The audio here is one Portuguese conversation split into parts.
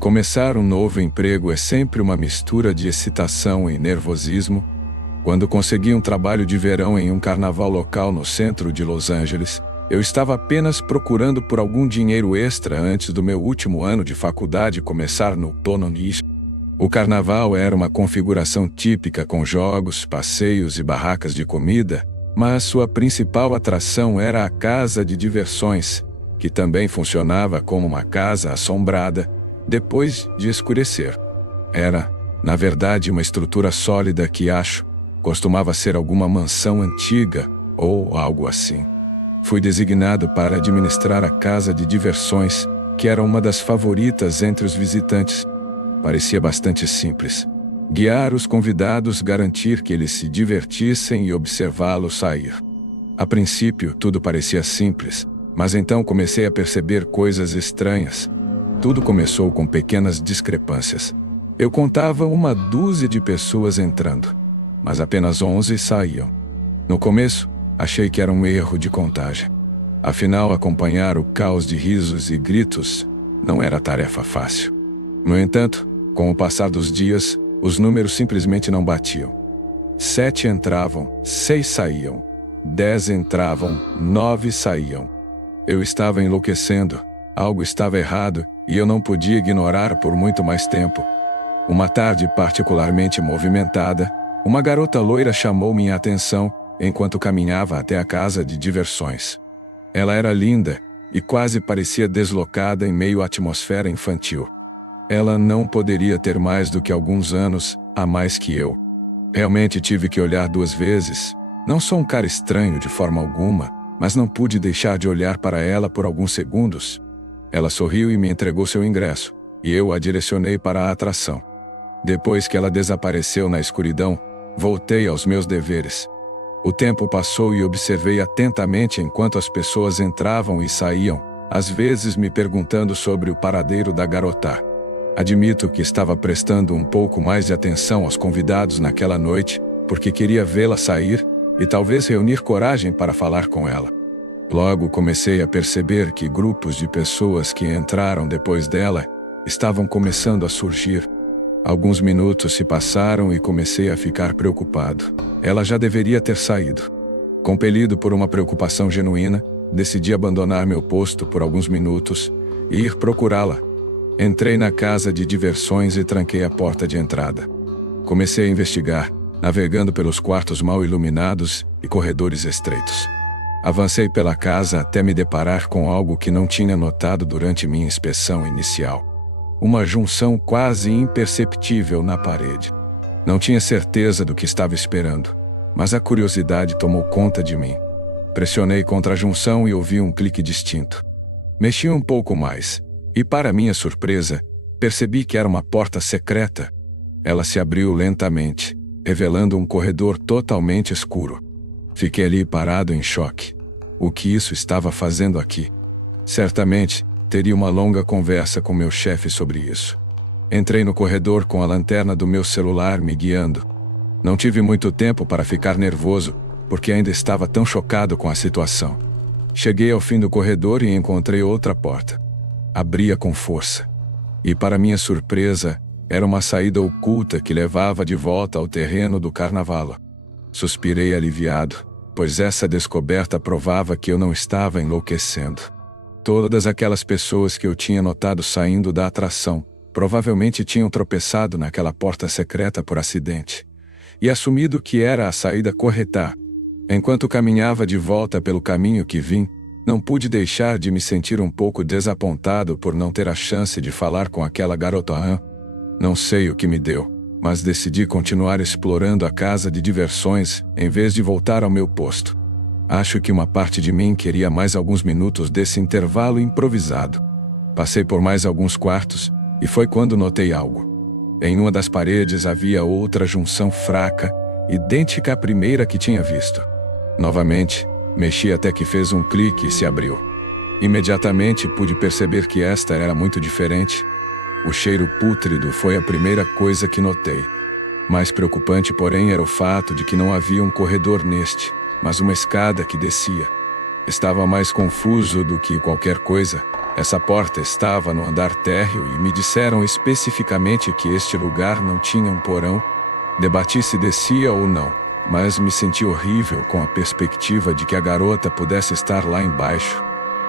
Começar um novo emprego é sempre uma mistura de excitação e nervosismo. Quando consegui um trabalho de verão em um carnaval local no centro de Los Angeles, eu estava apenas procurando por algum dinheiro extra antes do meu último ano de faculdade começar no Pononis. O carnaval era uma configuração típica com jogos, passeios e barracas de comida, mas sua principal atração era a casa de diversões, que também funcionava como uma casa assombrada depois de escurecer. Era, na verdade, uma estrutura sólida que costumava ser alguma mansão antiga ou algo assim. Fui designado para administrar a casa de diversões, que era uma das favoritas entre os visitantes. Parecia bastante simples. Guiar os convidados, garantir que eles se divertissem e observá-los sair. A princípio, tudo parecia simples, mas então comecei a perceber coisas estranhas. Tudo começou com pequenas discrepâncias. Eu contava uma dúzia de pessoas entrando, mas apenas 11 saíam. No começo, achei que era um erro de contagem. Afinal, acompanhar o caos de risos e gritos não era tarefa fácil. No entanto, com o passar dos dias, os números simplesmente não batiam. 7 entravam, 6 saíam. 10 entravam, 9 saíam. Eu estava enlouquecendo. Algo estava errado e eu não podia ignorar por muito mais tempo. Uma tarde particularmente movimentada, uma garota loira chamou minha atenção enquanto caminhava até a casa de diversões. Ela era linda e quase parecia deslocada em meio à atmosfera infantil. Ela não poderia ter mais do que alguns anos a mais que eu. Realmente tive que olhar 2 vezes. Não sou um cara estranho de forma alguma, mas não pude deixar de olhar para ela por alguns segundos. Ela sorriu e me entregou seu ingresso, e eu a direcionei para a atração. Depois que ela desapareceu na escuridão, voltei aos meus deveres. O tempo passou e observei atentamente enquanto as pessoas entravam e saíam, às vezes me perguntando sobre o paradeiro da garota. Admito que estava prestando um pouco mais de atenção aos convidados naquela noite, porque queria vê-la sair e talvez reunir coragem para falar com ela. Logo comecei a perceber que grupos de pessoas que entraram depois dela estavam começando a surgir. Alguns minutos se passaram e comecei a ficar preocupado. Ela já deveria ter saído. Compelido por uma preocupação genuína, decidi abandonar meu posto por alguns minutos e ir procurá-la. Entrei na casa de diversões e tranquei a porta de entrada. Comecei a investigar, navegando pelos quartos mal iluminados e corredores estreitos. Avancei pela casa até me deparar com algo que não tinha notado durante minha inspeção inicial. Uma junção quase imperceptível na parede. Não tinha certeza do que estava esperando, mas a curiosidade tomou conta de mim. Pressionei contra a junção e ouvi um clique distinto. Mexi um pouco mais, e para minha surpresa, percebi que era uma porta secreta. Ela se abriu lentamente, revelando um corredor totalmente escuro. Fiquei ali parado em choque. O que isso estava fazendo aqui? Certamente, teria uma longa conversa com meu chefe sobre isso. Entrei no corredor com a lanterna do meu celular me guiando. Não tive muito tempo para ficar nervoso, porque ainda estava tão chocado com a situação. Cheguei ao fim do corredor e encontrei outra porta. Abria com força. E para minha surpresa, era uma saída oculta que levava de volta ao terreno do carnaval. Suspirei aliviado, pois essa descoberta provava que eu não estava enlouquecendo. Todas aquelas pessoas que eu tinha notado saindo da atração provavelmente tinham tropeçado naquela porta secreta por acidente e assumido que era a saída correta. Enquanto caminhava de volta pelo caminho que vim, não pude deixar de me sentir um pouco desapontado por não ter a chance de falar com aquela garota. Não sei o que me deu, mas decidi continuar explorando a casa de diversões em vez de voltar ao meu posto. Acho que uma parte de mim queria mais alguns minutos desse intervalo improvisado. Passei por mais alguns quartos, e foi quando notei algo. Em uma das paredes havia outra junção fraca, idêntica à primeira que tinha visto. Novamente, mexi até que fez um clique e se abriu. Imediatamente pude perceber que esta era muito diferente. O cheiro pútrido foi a primeira coisa que notei. Mais preocupante, porém, era o fato de que não havia um corredor mas uma escada que descia. Estava mais confuso do que qualquer coisa. Essa porta estava no andar térreo e me disseram especificamente que este lugar não tinha um porão. Debati se descia ou não, mas me senti horrível com a perspectiva de que a garota pudesse estar lá embaixo.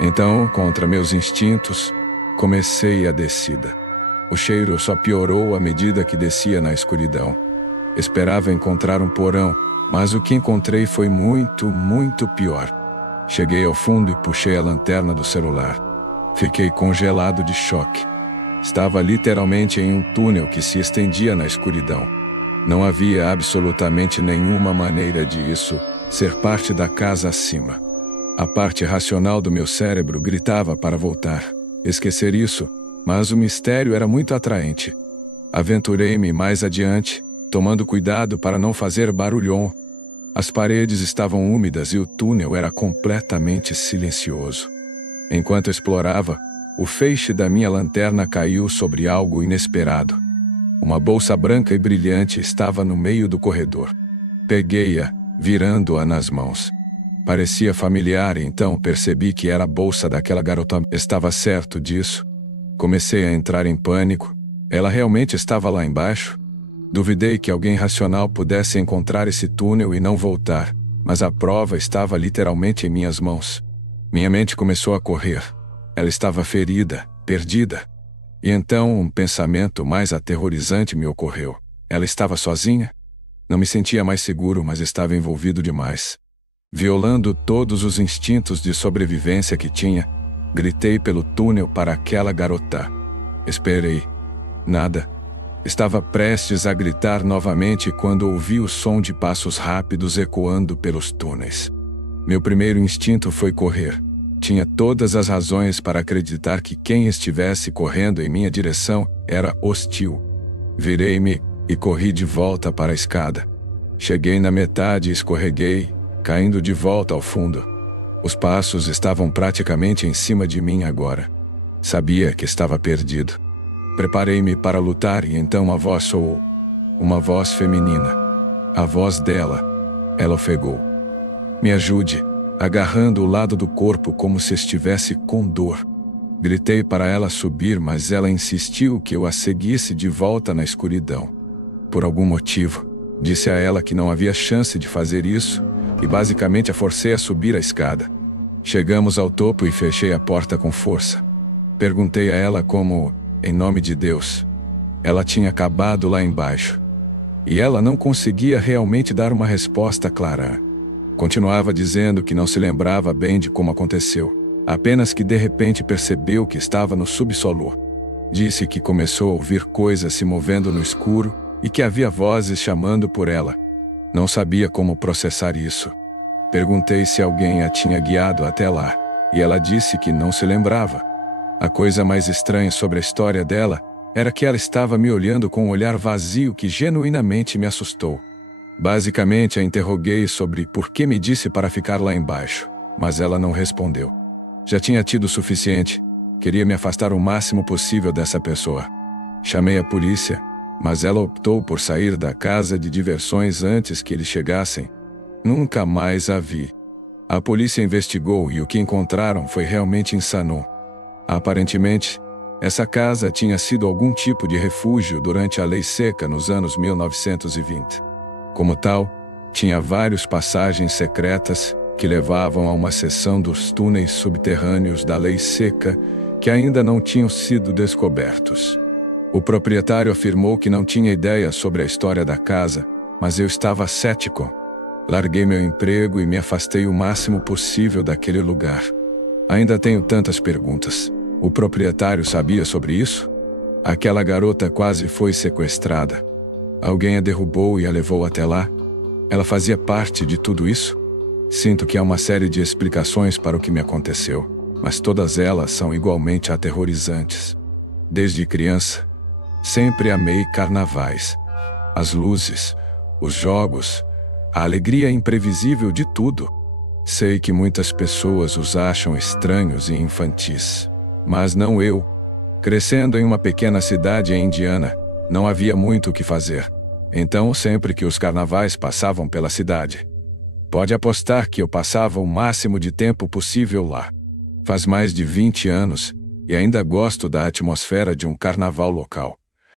Então, contra meus instintos, comecei a descida. O cheiro só piorou à medida que descia na escuridão. Esperava encontrar um porão, mas o que encontrei foi muito, muito pior. Cheguei ao fundo e puxei a lanterna do celular. Fiquei congelado de choque. Estava literalmente em um túnel que se estendia na escuridão. Não havia absolutamente nenhuma maneira de isso ser parte da casa acima. A parte racional do meu cérebro gritava para voltar, esquecer isso, mas o mistério era muito atraente. Aventurei-me mais adiante, tomando cuidado para não fazer barulhão. As paredes estavam úmidas e o túnel era completamente silencioso. Enquanto explorava, o feixe da minha lanterna caiu sobre algo inesperado. Uma bolsa branca e brilhante estava no meio do corredor. Peguei-a, virando-a nas mãos. Parecia familiar e então percebi que era a bolsa daquela garota. Estava certo disso. Comecei a entrar em pânico. Ela realmente estava lá embaixo? Duvidei que alguém racional pudesse encontrar esse túnel e não voltar, mas a prova estava literalmente em minhas mãos. Minha mente começou a correr. Ela estava ferida, perdida. E então um pensamento mais aterrorizante me ocorreu. Ela estava sozinha? Não me sentia mais seguro, mas estava envolvido demais. Violando todos os instintos de sobrevivência que tinha, gritei pelo túnel para aquela garota. Esperei. Nada. Estava prestes a gritar novamente quando ouvi o som de passos rápidos ecoando pelos túneis. Meu primeiro instinto foi correr. Tinha todas as razões para acreditar que quem estivesse correndo em minha direção era hostil. Virei-me e corri de volta para a escada. Cheguei na metade e escorreguei, caindo de volta ao fundo. Os passos estavam praticamente em cima de mim agora. Sabia que estava perdido. Preparei-me para lutar e então a voz soou. Uma voz feminina. A voz dela. Ela ofegou. Me ajude, agarrando o lado do corpo como se estivesse com dor. Gritei para ela subir, mas ela insistiu que eu a seguisse de volta na escuridão. Por algum motivo, disse a ela que não havia chance de fazer isso e basicamente a forcei a subir a escada. Chegamos ao topo e fechei a porta com força. Perguntei a ela como, em nome de Deus, ela tinha acabado lá embaixo. E ela não conseguia realmente dar uma resposta clara. Continuava dizendo que não se lembrava bem de como aconteceu, apenas que de repente percebeu que estava no subsolo. Disse que começou a ouvir coisas se movendo no escuro e que havia vozes chamando por ela. Não sabia como processar isso. Perguntei se alguém a tinha guiado até lá, e ela disse que não se lembrava. A coisa mais estranha sobre a história dela era que ela estava me olhando com um olhar vazio que genuinamente me assustou. Basicamente a interroguei sobre por que me disse para ficar lá embaixo, mas ela não respondeu. Já tinha tido o suficiente. Queria me afastar o máximo possível dessa pessoa. Chamei a polícia, mas ela optou por sair da casa de diversões antes que eles chegassem. Nunca mais a vi. A polícia investigou e o que encontraram foi realmente insano. Aparentemente, essa casa tinha sido algum tipo de refúgio durante a Lei Seca nos anos 1920. Como tal, tinha várias passagens secretas que levavam a uma seção dos túneis subterrâneos da Lei Seca que ainda não tinham sido descobertos. O proprietário afirmou que não tinha ideia sobre a história da casa, mas eu estava cético. Larguei meu emprego e me afastei o máximo possível daquele lugar. Ainda tenho tantas perguntas. O proprietário sabia sobre isso? Aquela garota quase foi sequestrada. Alguém a derrubou e a levou até lá? Ela fazia parte de tudo isso? Sinto que há uma série de explicações para o que me aconteceu, mas todas elas são igualmente aterrorizantes. Desde criança, sempre amei carnavais. As luzes, os jogos, a alegria imprevisível de tudo. Sei que muitas pessoas os acham estranhos e infantis, mas não eu. Crescendo em uma pequena cidade em Indiana, não havia muito o que fazer. Então, sempre que os carnavais passavam pela cidade, pode apostar que eu passava o máximo de tempo possível lá. Faz mais de 20 anos, e ainda gosto da atmosfera de um carnaval local.